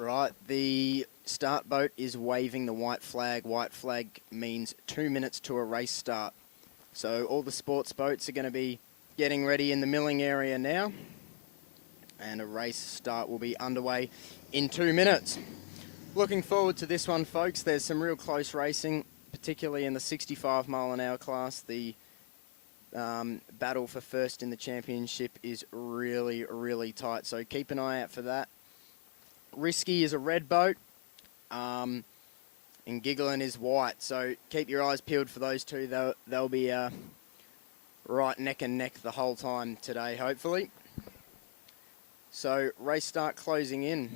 Right, the start boat is waving the white flag. White flag means 2 minutes to a race start. So all the sports boats are going to be getting ready in the milling area now. And a race start will be underway in 2 minutes. Looking forward to this one, folks. There's some real close racing, particularly in the 65 mile an hour class. The battle for first in the championship is really, really tight. So keep an eye out for that. Risky is a red boat, and Giggling is white. So keep your eyes peeled for those two. They'll be right neck and neck the whole time today, hopefully. So race start closing in.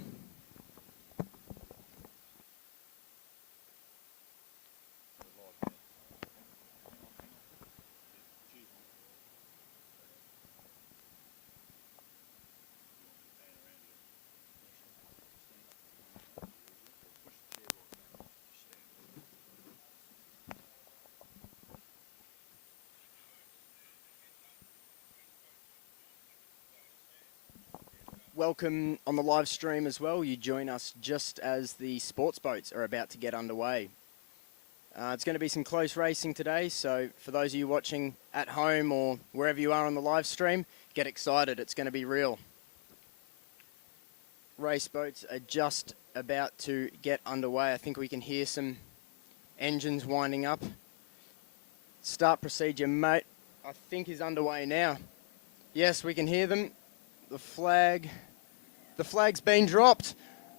Welcome on the live stream as well. You join us just as the sports boats are about to get underway. It's going to be some close racing today, so for those of you watching at home or wherever you are on the live stream, get excited. It's going to be real. Race boats are just about to get underway. I think we can hear some engines winding up. Start procedure, mate, I think is underway now. Yes, we can hear them. The flag's been dropped.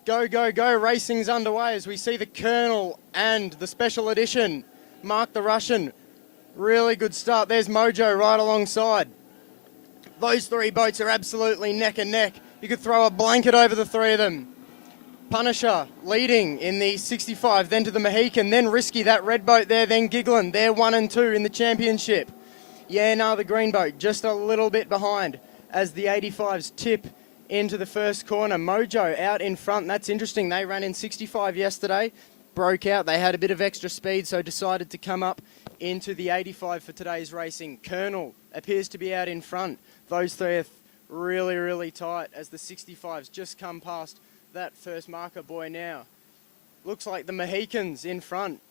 Go, go, go. Racing's underway as we see the Colonel and the Special Edition. Mark the Russian. Really good start. There's Mojo right alongside. Those three boats are absolutely neck and neck. You could throw a blanket over the three of them. Punisher leading in the 65, then to the Mohican, then Risky, that red boat there, then Giggling. They're 1 and 2 in the championship. Yeah, no, the green boat just a little bit behind as the 85s tip into the first corner. Mojo out in front. That's interesting. They ran in 65 yesterday, broke out. They had a bit of extra speed, so decided to come up into the 85 for today's racing. Colonel appears to be out in front. Those three are really, really tight as the 65s just come past that first marker buoy now. Looks like the Mohicans in front.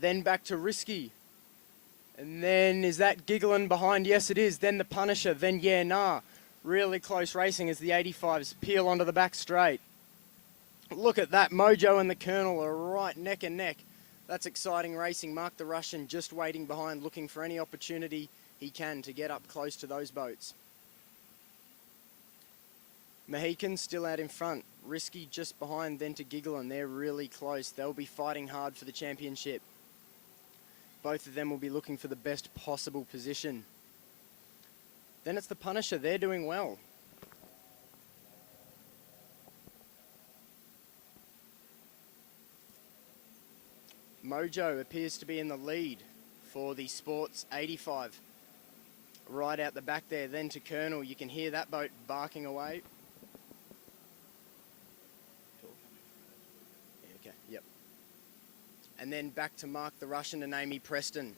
Then back to Risky. And then is that Giggling behind? Yes, it is. Then the Punisher. Then Yeah Nah. Really close racing as the 85s peel onto the back straight. Look at that. Mojo and the Colonel are right neck and neck. That's exciting racing. Mark the Russian just waiting behind, looking for any opportunity he can to get up close to those boats. Mohican still out in front. Risky just behind, then to Giggling. They're really close. They'll be fighting hard for the championship. Both of them will be looking for the best possible position. Then it's the Punisher. They're doing well. Mojo appears to be in the lead for the Sports 85. Right out the back there, then to Colonel. You can hear that boat barking away. Okay, yep. And then back to Mark the Russian and Amy Preston.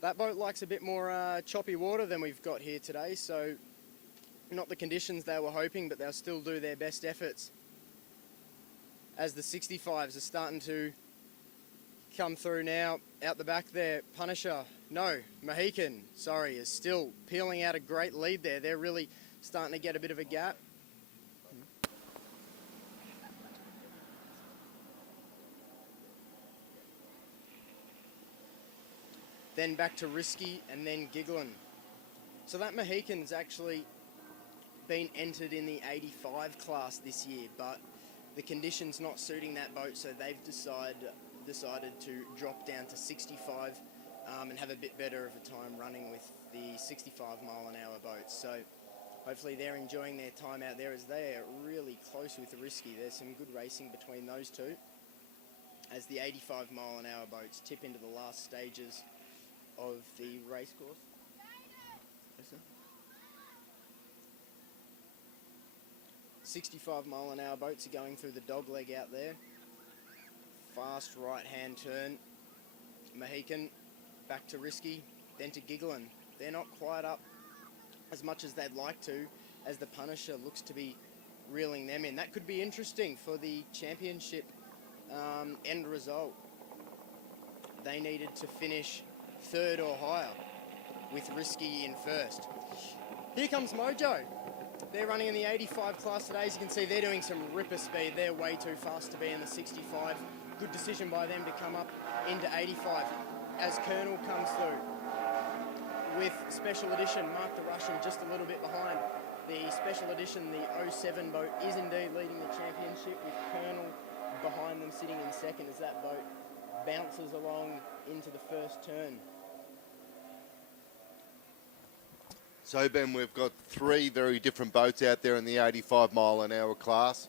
That boat likes a bit more choppy water than we've got here today, so not the conditions they were hoping, but they'll still do their best efforts. As the 65s are starting to come through now, out the back there, Mohican, is still peeling out a great lead there. They're really starting to get a bit of a gap. Then back to Risky, and then Giggling. So that Mohican's actually been entered in the 85 class this year, but the conditions not suiting that boat, so they've decided to drop down to 65 and have a bit better of a time running with the 65 mile an hour boats. So hopefully they're enjoying their time out there as they are really close with the Risky. There's some good racing between those two as the 85 mile an hour boats tip into the last stages of the race course. 65 mile an hour boats are going through the dog leg out there. Fast right hand turn. Mohican back to Risky, then to Giggling. They're not quite up as much as they'd like to, as the Punisher looks to be reeling them in. That could be interesting for the championship end result. They needed to finish third or higher, with Risky in first. Here comes Mojo. They're running in the 85 class today. As you can see, they're doing some ripper speed. They're way too fast to be in the 65. Good decision by them to come up into 85 as Colonel comes through. With Special Edition, Mark the Russian just a little bit behind. The Special Edition, the 07 boat, is indeed leading the championship, with Colonel behind them sitting in second as that boat bounces along into the first turn. So Ben, we've got three very different boats out there in the 85 mile an hour class.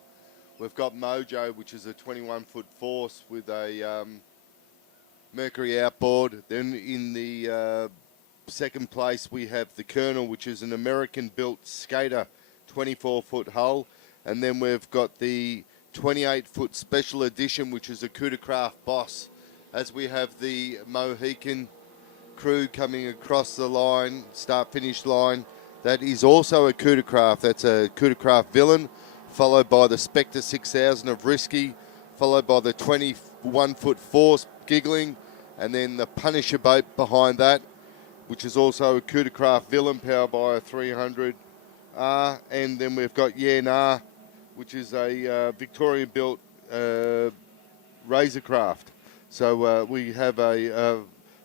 We've got Mojo, which is a 21-foot force with a Mercury outboard. Then in the second place we have the Colonel, which is an American-built skater, 24-foot hull. And then we've got the 28-foot Special Edition, which is a Cudacraft Boss. As we have the Mohican crew coming across the line, start-finish line. That is also a Cudacraft. That's a Cudacraft Villain, followed by the Spectre 6000 of Risky, followed by the 21-foot Force Giggling, and then the Punisher boat behind that, which is also a Cudacraft Villain, powered by a 300R. And then we've got Nah, which is a Victorian-built Razorcraft. So we have a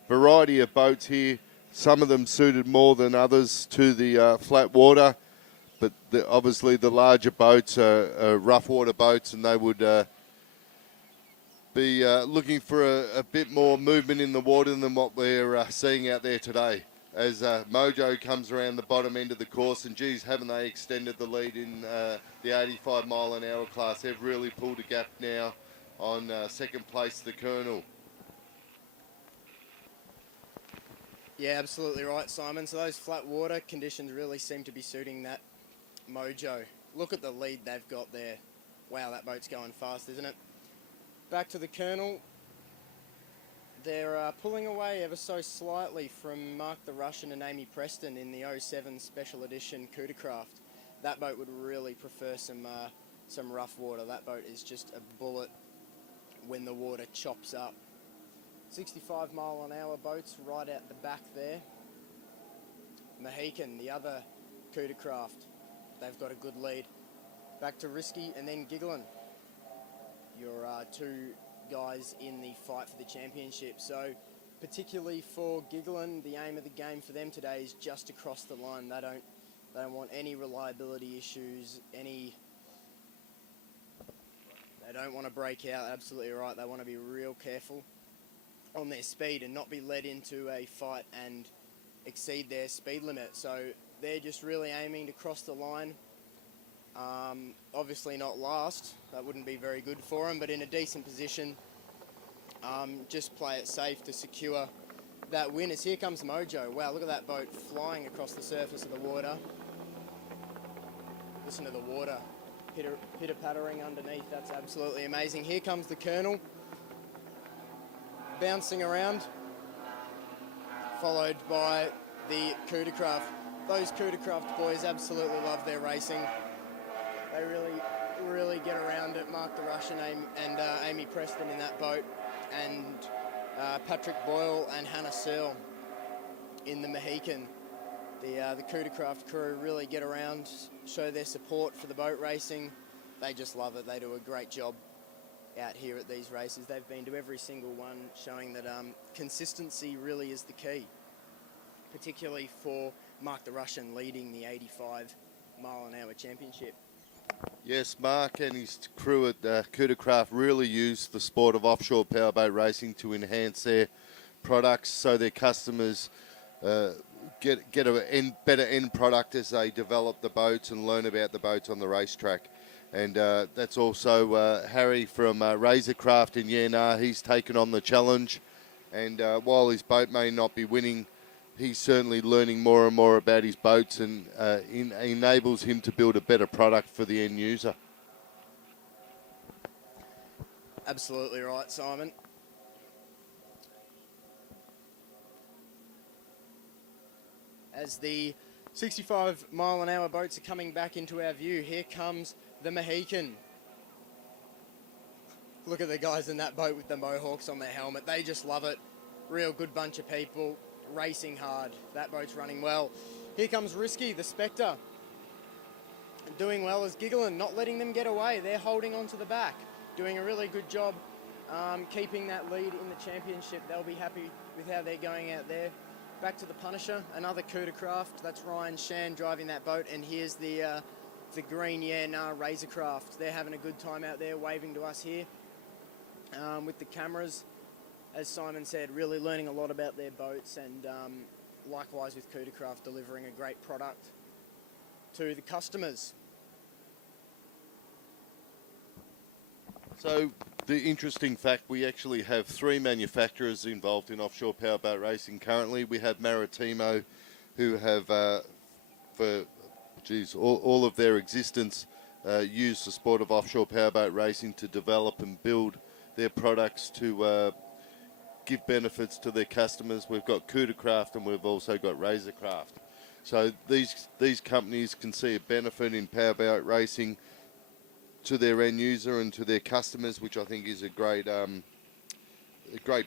variety of boats here, some of them suited more than others to the flat water, but obviously the larger boats are rough water boats, and they would be looking for a bit more movement in the water than what we're seeing out there today. As Mojo comes around the bottom end of the course, and geez, haven't they extended the lead in the 85 mile an hour class. They've really pulled a gap now on second place, the Colonel. Yeah, absolutely right, Simon. So those flat water conditions really seem to be suiting that Mojo. Look at the lead they've got there. Wow, that boat's going fast, isn't it? Back to the Colonel. They're pulling away ever so slightly from Mark the Russian and Amy Preston in the 07 Special Edition Cudacraft. That boat would really prefer some rough water. That boat is just a bullet when the water chops up. 65 mile an hour boats right out the back there. Mohican, the other Cudacraft, they've got a good lead. Back to Risky and then Giggling. Your two guys in the fight for the championship. So particularly for Giggling, the aim of the game for them today is just to cross the line. They don't want any reliability issues, they don't want to break out. Absolutely right. They want to be real careful on their speed and not be led into a fight and exceed their speed limit. So they're just really aiming to cross the line. Obviously not last. That wouldn't be very good for them, but in a decent position. Just play it safe to secure that win. As here comes Mojo. Wow, look at that boat flying across the surface of the water. Listen to the water pitter-pattering underneath. That's absolutely amazing. Here comes the Colonel, bouncing around, followed by the Cudacraft. Those Cudacraft boys absolutely love their racing. They really get around it. Mark the Russian and Amy Preston in that boat, and Patrick Boyle and Hannah Searle in the Mohican. The Cudacraft crew really get around, show their support for the boat racing. They just love it. They do a great job out here at these races. They've been to every single one, showing that consistency really is the key, particularly for Mark the Russian leading the 85 mile an hour championship. Yes, Mark and his crew at Cudacraft really use the sport of offshore powerboat racing to enhance their products, so their customers get a better end product as they develop the boats and learn about the boats on the racetrack. And that's also Harry from Razorcraft in Yenna. He's taken on the challenge, and while his boat may not be winning, he's certainly learning more and more about his boats, and enables him to build a better product for the end user. Absolutely right, Simon. As the 65 mile an hour boats are coming back into our view, here comes the Mohican. Look at the guys in that boat with the mohawks on their helmet. They just love it. Real good bunch of people, racing hard. That boat's running well. Here comes Risky, the Spectre. Doing well as Giggling, not letting them get away. They're holding on to the back, doing a really good job keeping that lead in the championship. They'll be happy with how they're going out there. Back to the Punisher, another coup de craft. That's Ryan Shan driving that boat, and here's the green Razorcraft. They're having a good time out there, waving to us here with the cameras. As Simon said, really learning a lot about their boats, and likewise with coup de craft, delivering a great product to the customers. So the interesting fact, we actually have 3 manufacturers involved in offshore powerboat racing currently. We have Maritimo, who have, for all of their existence, used the sport of offshore powerboat racing to develop and build their products to give benefits to their customers. We've got Coup de Craft and we've also got Razorcraft. So these companies can see a benefit in powerboat racing to their end user and to their customers, which I think is a great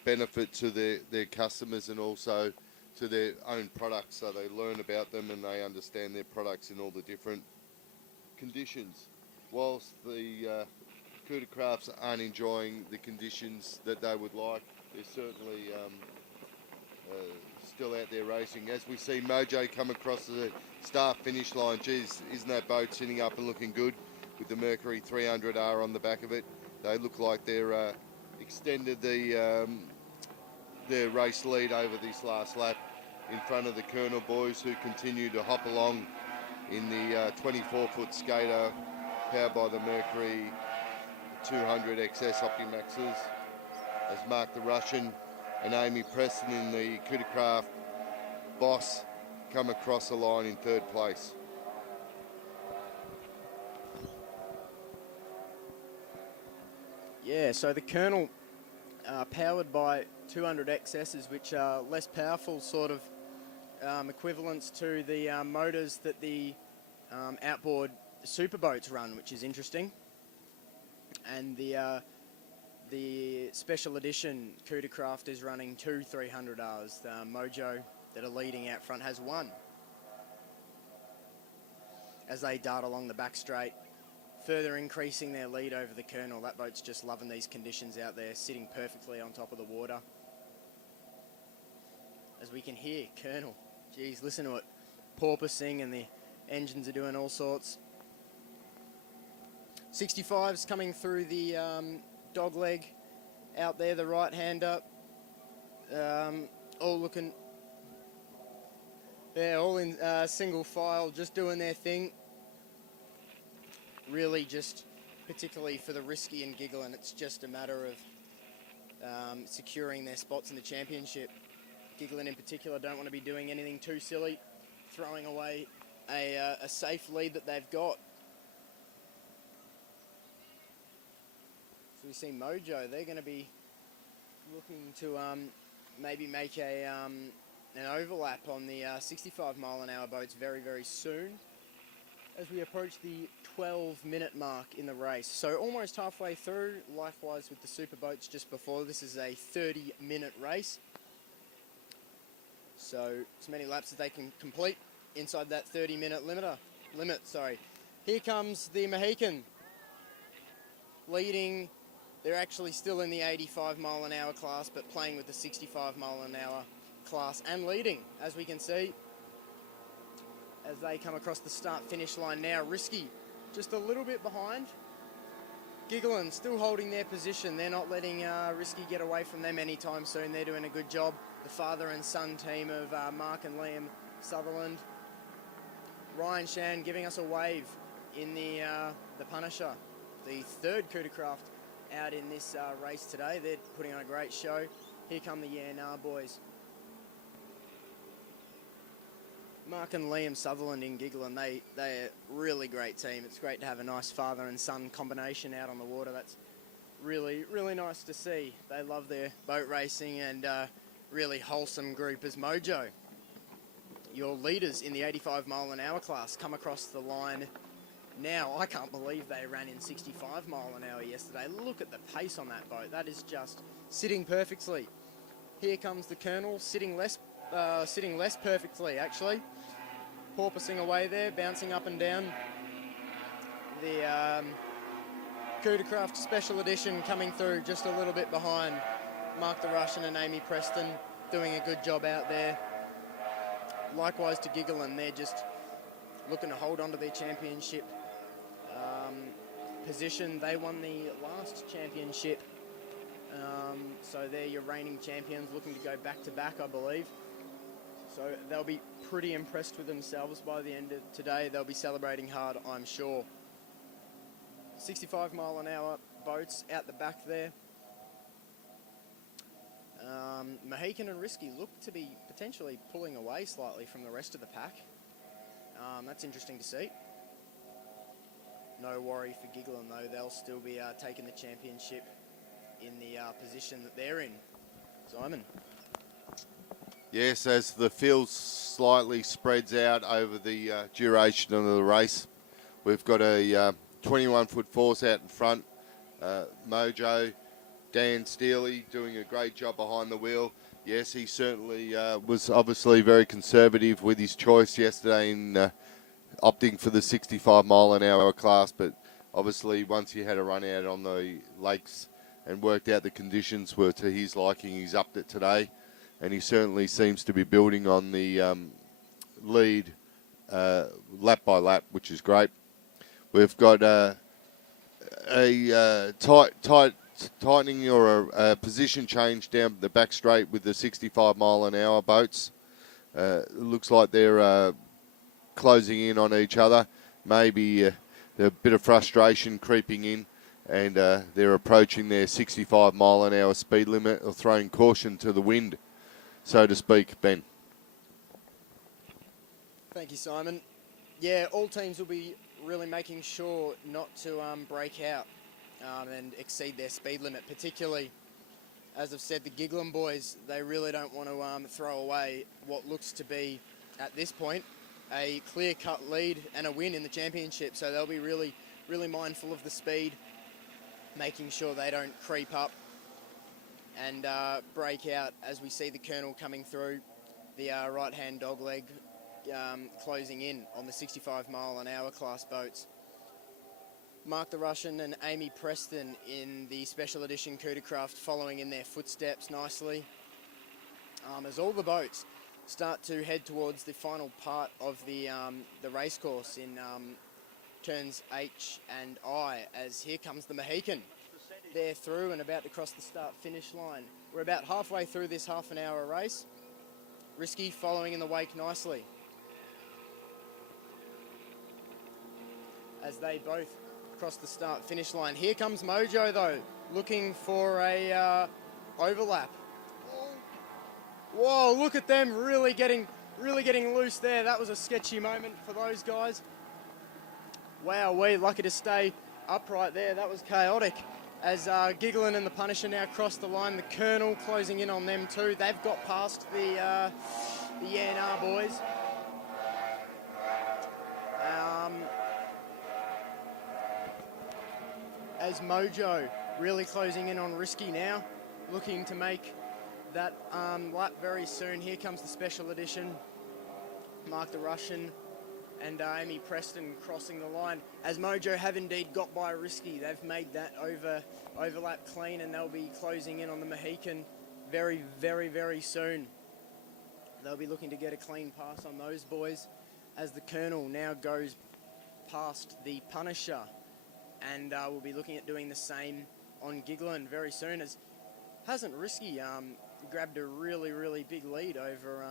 benefit to their customers and also to their own products. So they learn about them and they understand their products in all the different conditions. Whilst the coup de crafts aren't enjoying the conditions that they would like, they're certainly still out there racing. As we see Mojo come across the start finish line, geez, isn't that boat sitting up and looking good with the Mercury 300R on the back of it? They look like they're extended their race lead over this last lap in front of the Colonel boys, who continue to hop along in the 24-foot skater powered by the Mercury 200 XS Optimaxes, as Mark the Russian and Amy Preston in the Coup de Craft Boss come across the line in 3rd place. Yeah, so the Colonel, powered by 200 XSs, which are less powerful sort of equivalents to the motors that the outboard superboats run, which is interesting. And the special edition Coup de Craft is running 2 300Rs. The Mojo that are leading out front has 1. As they dart along the back straight, further increasing their lead over the Colonel. That boat's just loving these conditions out there, sitting perfectly on top of the water. As we can hear, Colonel, geez, listen to it, porpoising, and the engines are doing all sorts. 65's coming through the dog leg out there, the right-hander, all looking, yeah, all in single file, just doing their thing. Really just, particularly for the Risky and Giggling, it's just a matter of securing their spots in the championship. Giggling in particular don't want to be doing anything too silly, throwing away a safe lead that they've got. So we see Mojo, they're going to be looking to maybe make an overlap on the 65 mile an hour boats very, very soon as we approach the 12-minute mark in the race. So almost halfway through, likewise with the super boats just before. This is a 30-minute race. So as many laps as they can complete inside that 30-minute limit. Here comes the Mohican leading. They're actually still in the 85 mile an hour class, but playing with the 65 mile an hour class and leading, as we can see, as they come across the start-finish line now. Risky just a little bit behind. Giggling still holding their position. They're not letting Risky get away from them anytime soon. They're doing a good job. The father and son team of Mark and Liam Sutherland. Ryan Shan giving us a wave in the Punisher, the 3rd coup de craft out in this race today. They're putting on a great show. Here come the boys. Mark and Liam Sutherland in Giggling, they're a really great team. It's great to have a nice father and son combination out on the water. That's really, really nice to see. They love their boat racing, and really wholesome group as Mojo. Your leaders in the 85 mile an hour class come across the line Now, I can't believe they ran in 65 mile an hour yesterday. Look at the pace on that boat. That is just sitting perfectly. Here comes the Colonel, sitting less perfectly, actually. Porpoising away there, bouncing up and down. The Coup de Craft Special Edition coming through just a little bit behind. Mark the Russian and Amy Preston doing a good job out there. Likewise to Giggling, they're just looking to hold on to their championship position. They won the last championship, so they're your reigning champions, looking to go back to back, I believe. So they'll be pretty impressed with themselves by the end of today. They'll be celebrating hard, I'm sure. 65 mile an hour boats out the back there. Mohican and Risky look to be potentially pulling away slightly from the rest of the pack. That's interesting to see. No worry for Giggling though, they'll still be taking the championship in the position that they're in. Simon? Yes, as the field slightly spreads out over the duration of the race, we've got a 21-foot force out in front. Mojo, Dan Steely doing a great job behind the wheel. Yes, he certainly was obviously very conservative with his choice yesterday in opting for the 65 mile an hour class, but obviously once he had a run out on the lakes and worked out the conditions were to his liking, he's upped it today, and he certainly seems to be building on the lead lap by lap, which is great. We've got a tightening or a position change down the back straight with the 65 mile an hour boats. It looks like they're closing in on each other. Maybe a bit of frustration creeping in, and they're approaching their 65 mile an hour speed limit, or throwing caution to the wind, so to speak. Ben. Thank you, Simon. Yeah, all teams will be really making sure not to break out and exceed their speed limit, particularly, as I've said, the Giggling boys. They really don't want to throw away what looks to be, at this point, a clear-cut lead and a win in the championship. So they'll be really, really mindful of the speed, making sure they don't creep up and break out as we see the Colonel coming through the right-hand dogleg, closing in on the 65 mile an hour class boats. Mark the Russian and Amy Preston in the special edition Coup de Craft following in their footsteps nicely. As all the boats start to head towards the final part of the race course in turns H and I, as here comes the Mohican. They're through and about to cross the start-finish line. We're about halfway through this half an hour race. Risky following in the wake nicely, as they both cross the start-finish line. Here comes Mojo though, looking for a overlap. Whoa, look at them really getting loose there. That was a sketchy moment for those guys. Wow, we're lucky to stay upright there. That was chaotic. As Giggling and the Punisher now cross the line, the Colonel closing in on them too. They've got past the YNR boys. As Mojo really closing in on Risky now, looking to make that lap very soon. Here comes the special edition. Mark the Russian and Amy Preston crossing the line, as Mojo have indeed got by Risky. They've made that overlap clean, and they'll be closing in on the Mohican very, very, very soon. They'll be looking to get a clean pass on those boys, as the Colonel now goes past the Punisher, and we'll be looking at doing the same on Giggling very soon, as hasn't Risky grabbed a really, really big lead over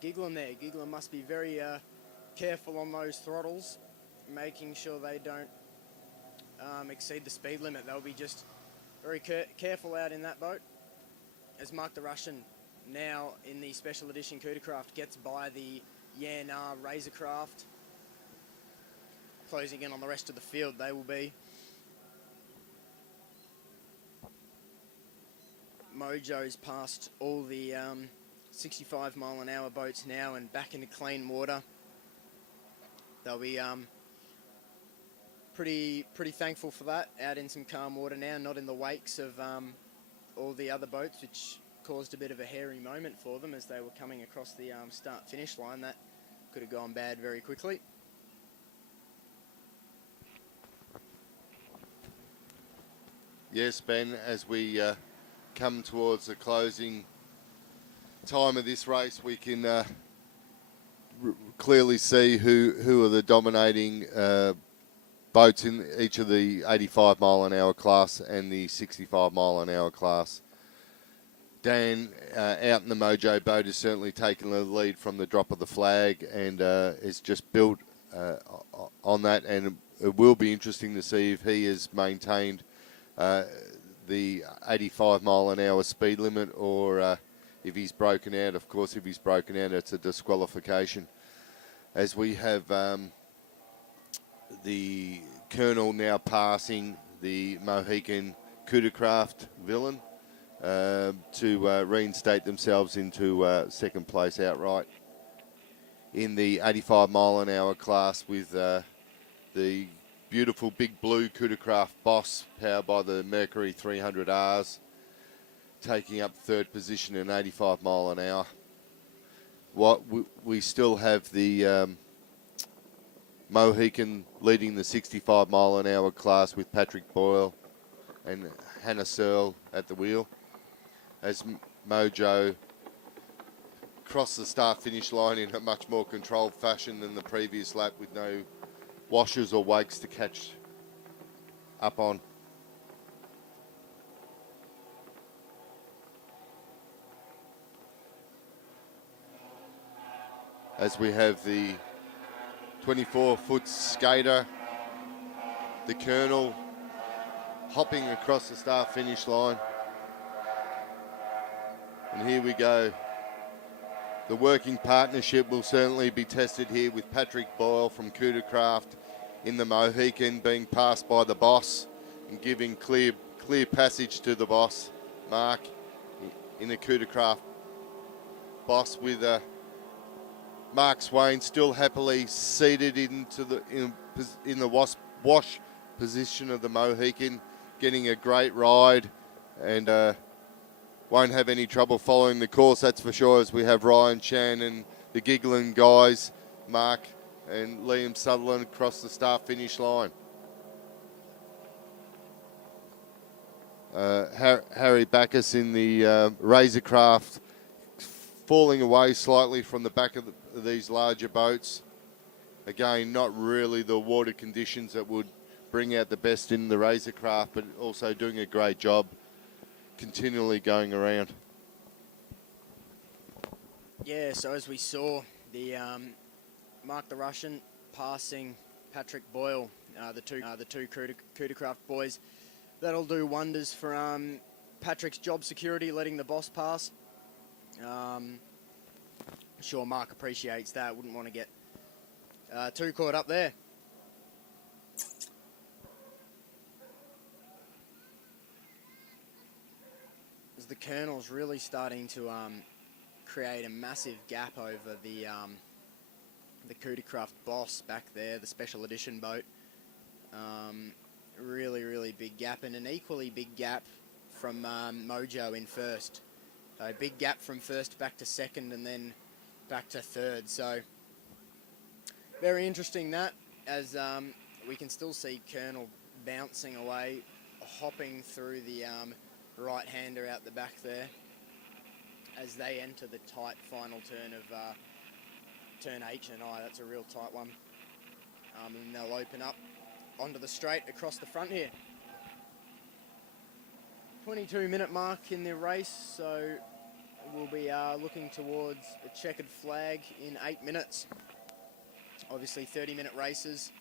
Giggling there. Giggling must be very careful on those throttles, making sure they don't exceed the speed limit. They'll be just very careful out in that boat, as Mark the Russian now in the special edition Coup de Craft gets by the YNR Razorcraft, closing in on the rest of the field. They will be. Mojo's past all the 65 mile an hour boats now and back into clean water. they'll be pretty thankful for that, out in some calm water now, not in the wakes of all the other boats, which caused a bit of a hairy moment for them as they were coming across the start-finish line. That could have gone bad very quickly. Yes, Ben, as we come towards the closing time of this race, we can clearly see who are the dominating boats in each of the 85 mile an hour class and the 65 mile an hour class. Dan out in the Mojo boat has certainly taken the lead from the drop of the flag and has just built on that, and it will be interesting to see if he has maintained the 85 mile an hour speed limit or if he's broken out. Of course, if he's broken out, it's a disqualification. As we have the Colonel now passing the Mohican Coodercraft Villain to reinstate themselves into second place outright in the 85 mile an hour class, with the beautiful big blue Coodercraft Boss powered by the Mercury 300Rs taking up third position in 85 mile an hour. What we still have the Mohican leading the 65 mile an hour class with Patrick Boyle and Hannah Searle at the wheel, as Mojo cross the start-finish line in a much more controlled fashion than the previous lap, with no washers or wakes to catch up on. As we have the 24-foot skater, the Colonel, hopping across the start-finish line. And here we go. The working partnership will certainly be tested here, with Patrick Boyle from Coodercraft in the Mohican being passed by the Boss and giving clear passage to the Boss, Mark, in the Coodercraft Boss, with Mark Swain still happily seated into in the wash position of the Mohican, getting a great ride, and won't have any trouble following the course, that's for sure, as we have Ryan Chan and the Giggling guys, Mark and Liam Sutherland, across the start-finish line. Harry Backus in the Razorcraft, falling away slightly from the back of these larger boats. Again, not really the water conditions that would bring out the best in the Razorcraft, but also doing a great job continually going around. Yeah, so as we saw, the Mark the Russian passing Patrick Boyle, the two Coodercraft boys. That'll do wonders for Patrick's job security, letting the Boss pass. Sure, Mark appreciates that. Wouldn't want to get too caught up there. As the Colonel's really starting to create a massive gap over the Coodercraft Boss back there, the special edition boat. Really big gap, and an equally big gap from Mojo in first. So a big gap from first back to second, and then back to third. So very interesting that, as we can still see Colonel bouncing away, hopping through the right-hander out the back there as they enter the tight final turn of turn H&I. That's a real tight one. And they'll open up onto the straight across the front here. 22-minute mark in the race, so we'll be looking towards a checkered flag in 8 minutes. Obviously 30-minute races.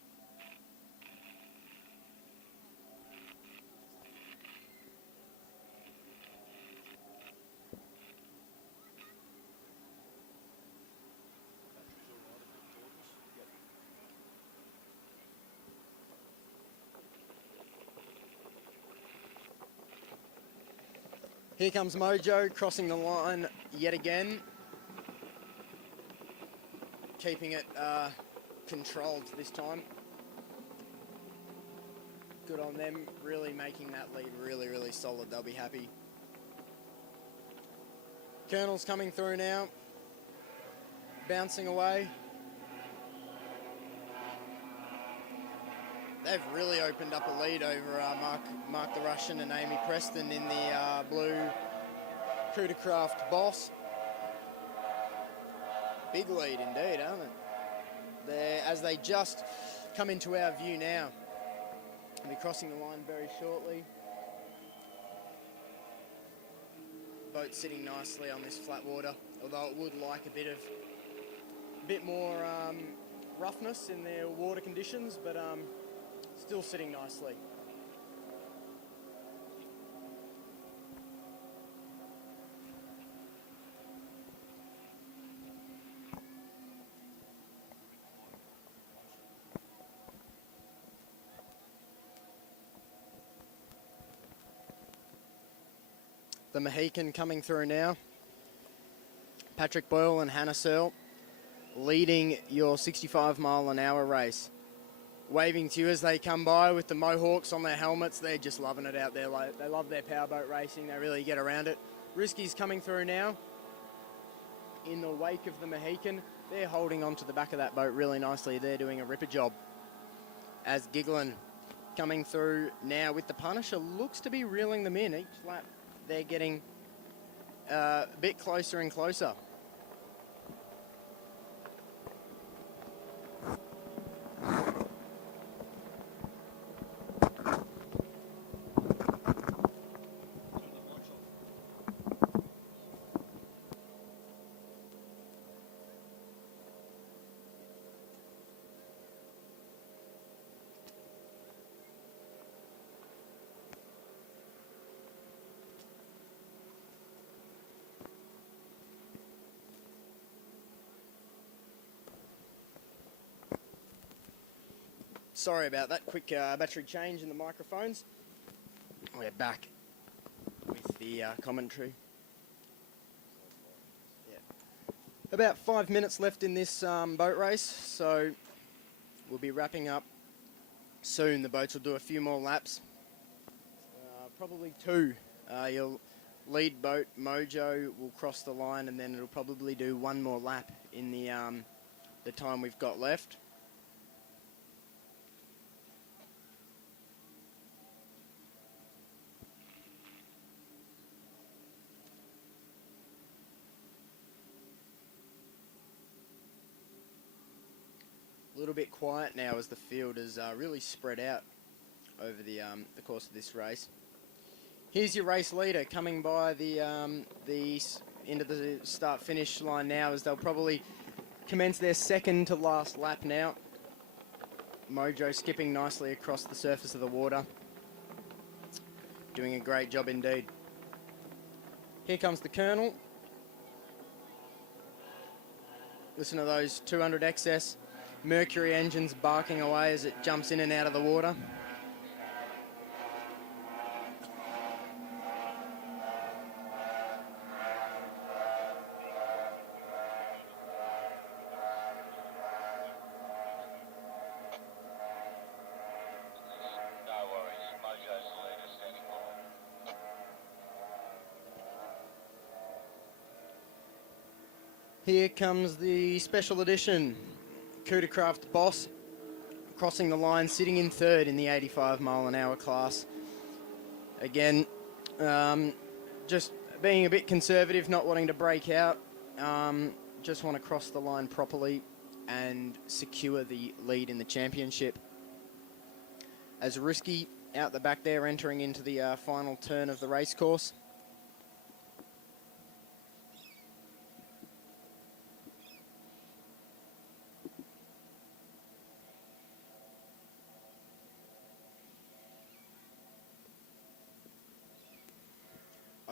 Here comes Mojo crossing the line yet again, keeping it controlled this time. Good on them, really making that lead really solid. They'll be happy. Colonel's coming through now, bouncing away. They've really opened up a lead over Mark the Russian and Amy Preston in the blue Coodercraft Boss. Big lead indeed, aren't it? As they just come into our view now. They'll be crossing the line very shortly. Boat sitting nicely on this flat water, although it would like a bit more roughness in their water conditions, but still sitting nicely. The Mohican coming through now. Patrick Boyle and Hannah Searle leading your 65-mile-an-hour race. Waving to you as they come by with the Mohawks on their helmets. They're just loving it out there. They love their powerboat racing. They really get around it. Risky's coming through now in the wake of the Mohican. They're holding onto the back of that boat really nicely. They're doing a ripper job. As Giggling coming through now with the Punisher looks to be reeling them in each lap. They're getting a bit closer and closer. Sorry about that, quick battery change in the microphones. We're back with the commentary. Yeah. About 5 minutes left in this boat race, so we'll be wrapping up soon. The boats will do a few more laps, probably 2. Your lead boat, Mojo, will cross the line, and then it'll probably do 1 more lap in the time we've got left. A little bit quiet now as the field is really spread out over the course of this race. Here's your race leader coming by the into the start-finish line now, as they'll probably commence their second to last lap now. Mojo skipping nicely across the surface of the water. Doing a great job indeed. Here comes the Colonel. Listen to those 200 excess Mercury engines barking away as it jumps in and out of the water. Here comes the special edition Coodercraft Boss, crossing the line, sitting in third in the 85-mile-an-hour class. Again, just being a bit conservative, not wanting to break out. Just want to cross the line properly and secure the lead in the championship. As Risky out the back there, entering into the final turn of the race course.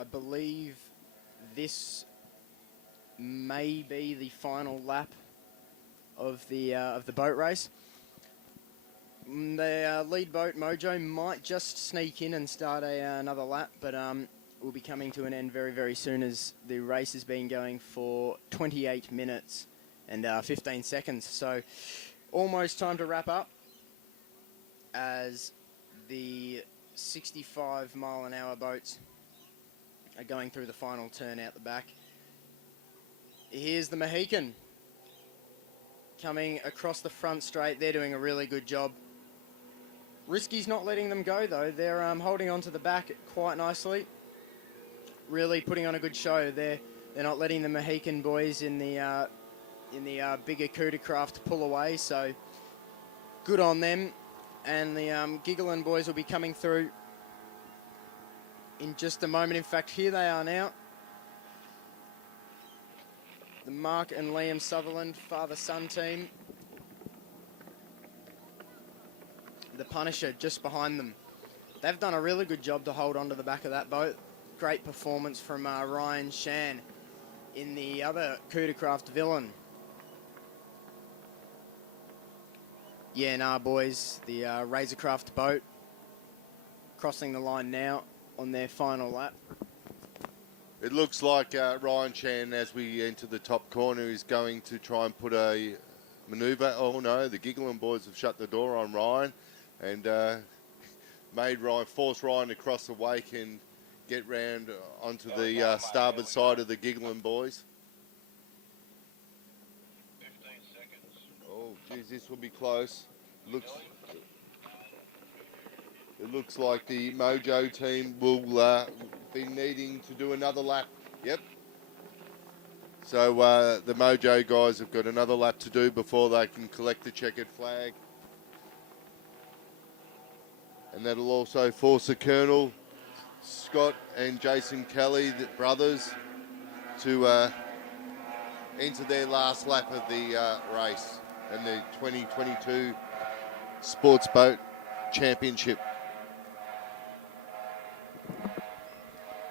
I believe this may be the final lap of the boat race. The lead boat, Mojo, might just sneak in and start another lap, but we'll be coming to an end very, very soon, as the race has been going for 28 minutes and 15 seconds. So almost time to wrap up as the 65-mile-an-hour boats are going through the final turn out the back. Here's the Mohican coming across the front straight. They're doing a really good job. Risky's not letting them go, though. They're holding on to the back quite nicely. Really putting on a good show. They're not letting the Mohican boys in the bigger coup de craft pull away, so good on them. And the Giggling boys will be coming through in just a moment. In fact, here they are now. The Mark and Liam Sutherland father-son team. The Punisher just behind them. They've done a really good job to hold on to the back of that boat. Great performance from Ryan Shan in the other coup de craft Villain. Yeah, nah, boys, the Razorcraft boat crossing the line now on their final lap. It looks like Ryan Chan, as we enter the top corner, is going to try and put a manoeuvre. Oh no, the Giggling boys have shut the door on Ryan and forced Ryan across the wake and get round onto the starboard side of the Giggling boys. 15 seconds. Oh, geez, this will be close. It looks like the Mojo team will be needing to do another lap. Yep. So the Mojo guys have got another lap to do before they can collect the checkered flag. And that'll also force the Colonel, Scott and Jason Kelly, the brothers, to enter their last lap of the race and the 2022 Sports Boat Championship.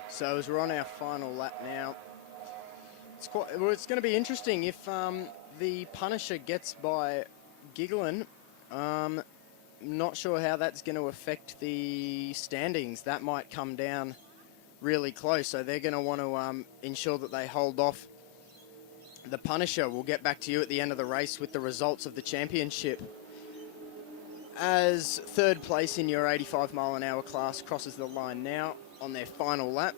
So as we're on our final lap now, it's going to be interesting if the Punisher gets by Giggling. Not sure how that's going to affect the standings. That might come down really close, so they're going to want to ensure that they hold off the Punisher. We'll get back to you at the end of the race with the results of the championship. As third place in your 85-mile-an-hour class crosses the line now on their final lap.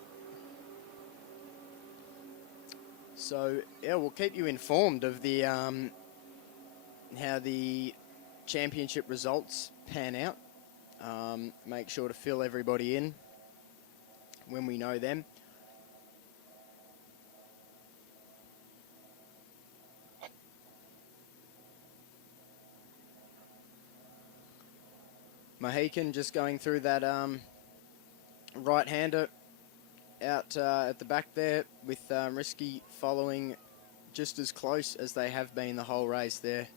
So, yeah, we'll keep you informed of the how the championship results pan out. Make sure to fill everybody in when we know them. Mohican just going through that right-hander out at the back there with Risky following just as close as they have been the whole race there.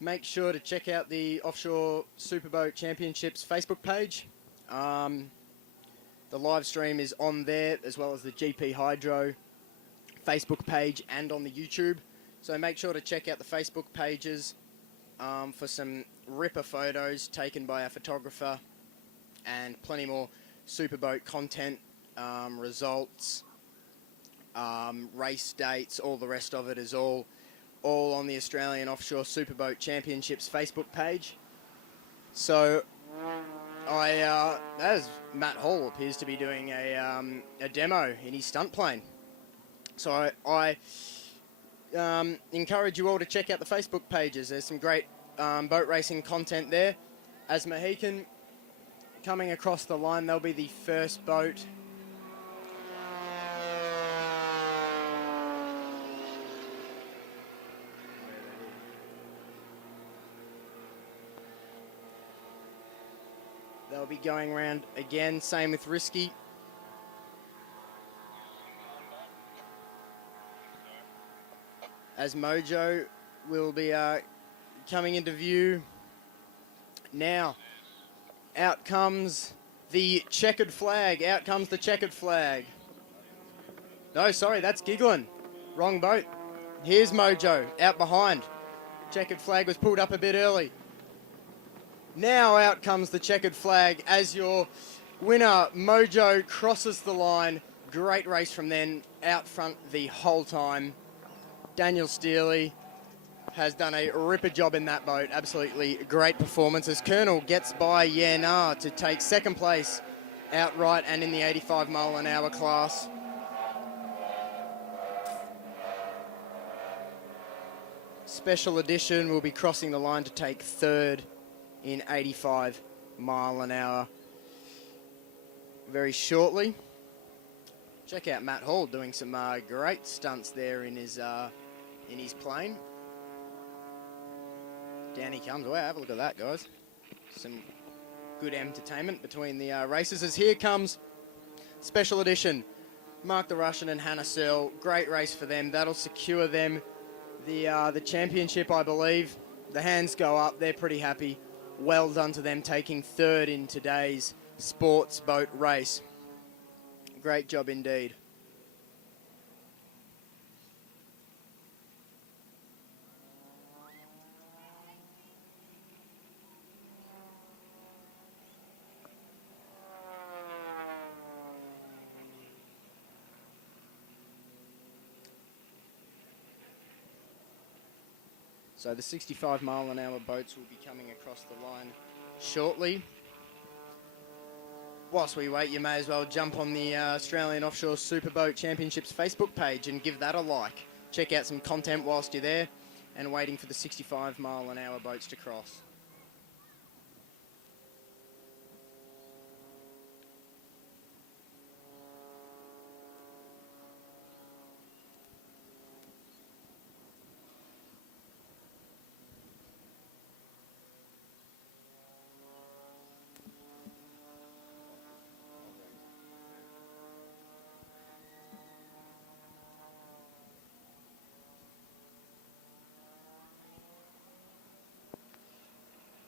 Make sure to check out the Offshore Superboat Championships Facebook page. The live stream is on there, as well as the GP Hydro Facebook page and on the YouTube. So make sure to check out the Facebook pages for some ripper photos taken by our photographer and plenty more superboat content, results, race dates, all the rest of it is all on the Australian Offshore Superboat Championships Facebook page. So as Matt Hall appears to be doing a demo in his stunt plane. So I encourage you all to check out the Facebook pages. There's some great boat racing content there. As Mohican coming across the line, they'll be the first boat they'll be going around again. Same with Risky. As Mojo will be coming into view. Now, out comes the checkered flag. Out comes the checkered flag. No, sorry, that's Giggling. Wrong boat. Here's Mojo out behind. Checkered flag was pulled up a bit early. Now out comes the checkered flag as your winner, Mojo, crosses the line. Great race from then, out front the whole time. Daniel Steely has done a ripper job in that boat. Absolutely great performance as Colonel gets by Yanar to take second place outright and in the 85 mile an hour class. Special Edition will be crossing the line to take third in 85 mile an hour very shortly. Check out Matt Hall doing some great stunts there in his plane. Down he comes. Wow, have a look at that, guys. Some good entertainment between the races as here comes Special Edition. Mark the Russian and Hannah Searle. Great race for them. That'll secure them the championship, I believe. The hands go up. They're pretty happy. Well done to them taking third in today's sports boat race. Great job indeed. So the 65 mile an hour boats will be coming across the line shortly. Whilst we wait, you may as well jump on the Australian Offshore Superboat Championships Facebook page and give that a like. Check out some content whilst you're there and waiting for the 65 mile an hour boats to cross.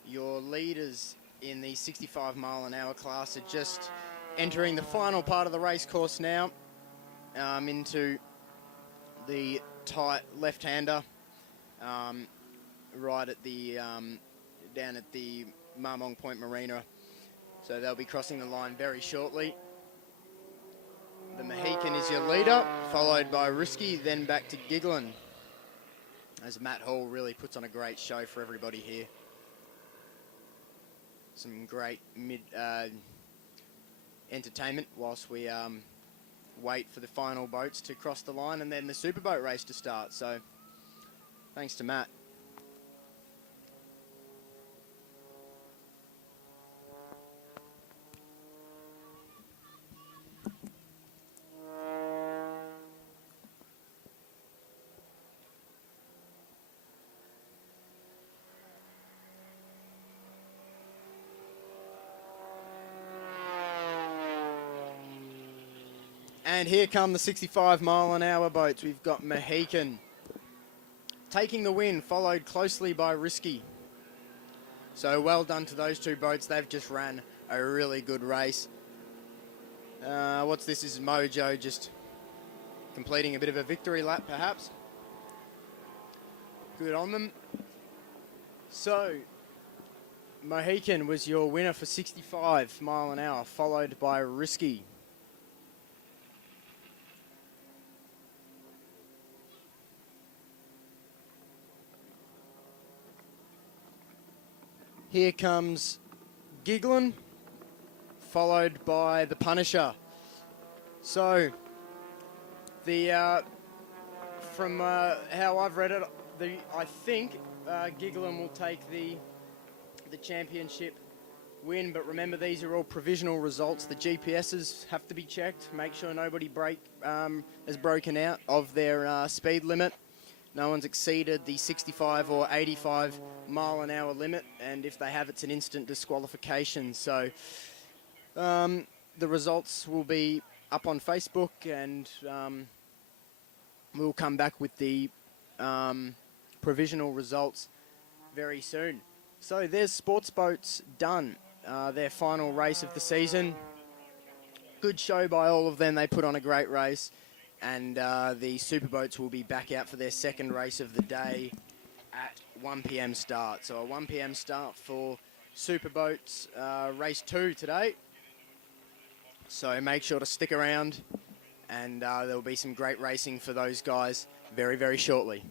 Your leaders in the 65 mile an hour class are just entering the final part of the race course now, into the tight left-hander, right at the down at the Marmong Point Marina. So they'll be crossing the line very shortly. The Mohican is your leader, followed by Risky, then back to Giglin, as Matt Hall really puts on a great show for everybody here. Some great entertainment whilst we wait for the final boats to cross the line and then the superboat race to start. So thanks to Matt. And here come the 65 mile an hour boats. We've got Mohican taking the win, followed closely by Risky. So well done to those two boats. They've just ran a really good race. What's this? Is Mojo just completing a bit of a victory lap, perhaps? Good on them. So Mohican was your winner for 65 mile an hour, followed by Risky. Here comes Giglin, followed by the Punisher. So, from how I've read it, I think Giglin will take the championship win. But remember, these are all provisional results. The GPSs have to be checked. Make sure nobody has broken out of their speed limit. No one's exceeded the 65 or 85 mile an hour limit, and if they have, it's an instant disqualification. So the results will be up on Facebook, and we'll come back with the provisional results very soon. So there's sports boats done, their final race of the season. Good show by all of them. They put on a great race. And the superboats will be back out for their second race of the day at 1 p.m. start. So a 1 p.m. start for Superboats race 2 today. So make sure to stick around, and there will be some great racing for those guys very, very shortly.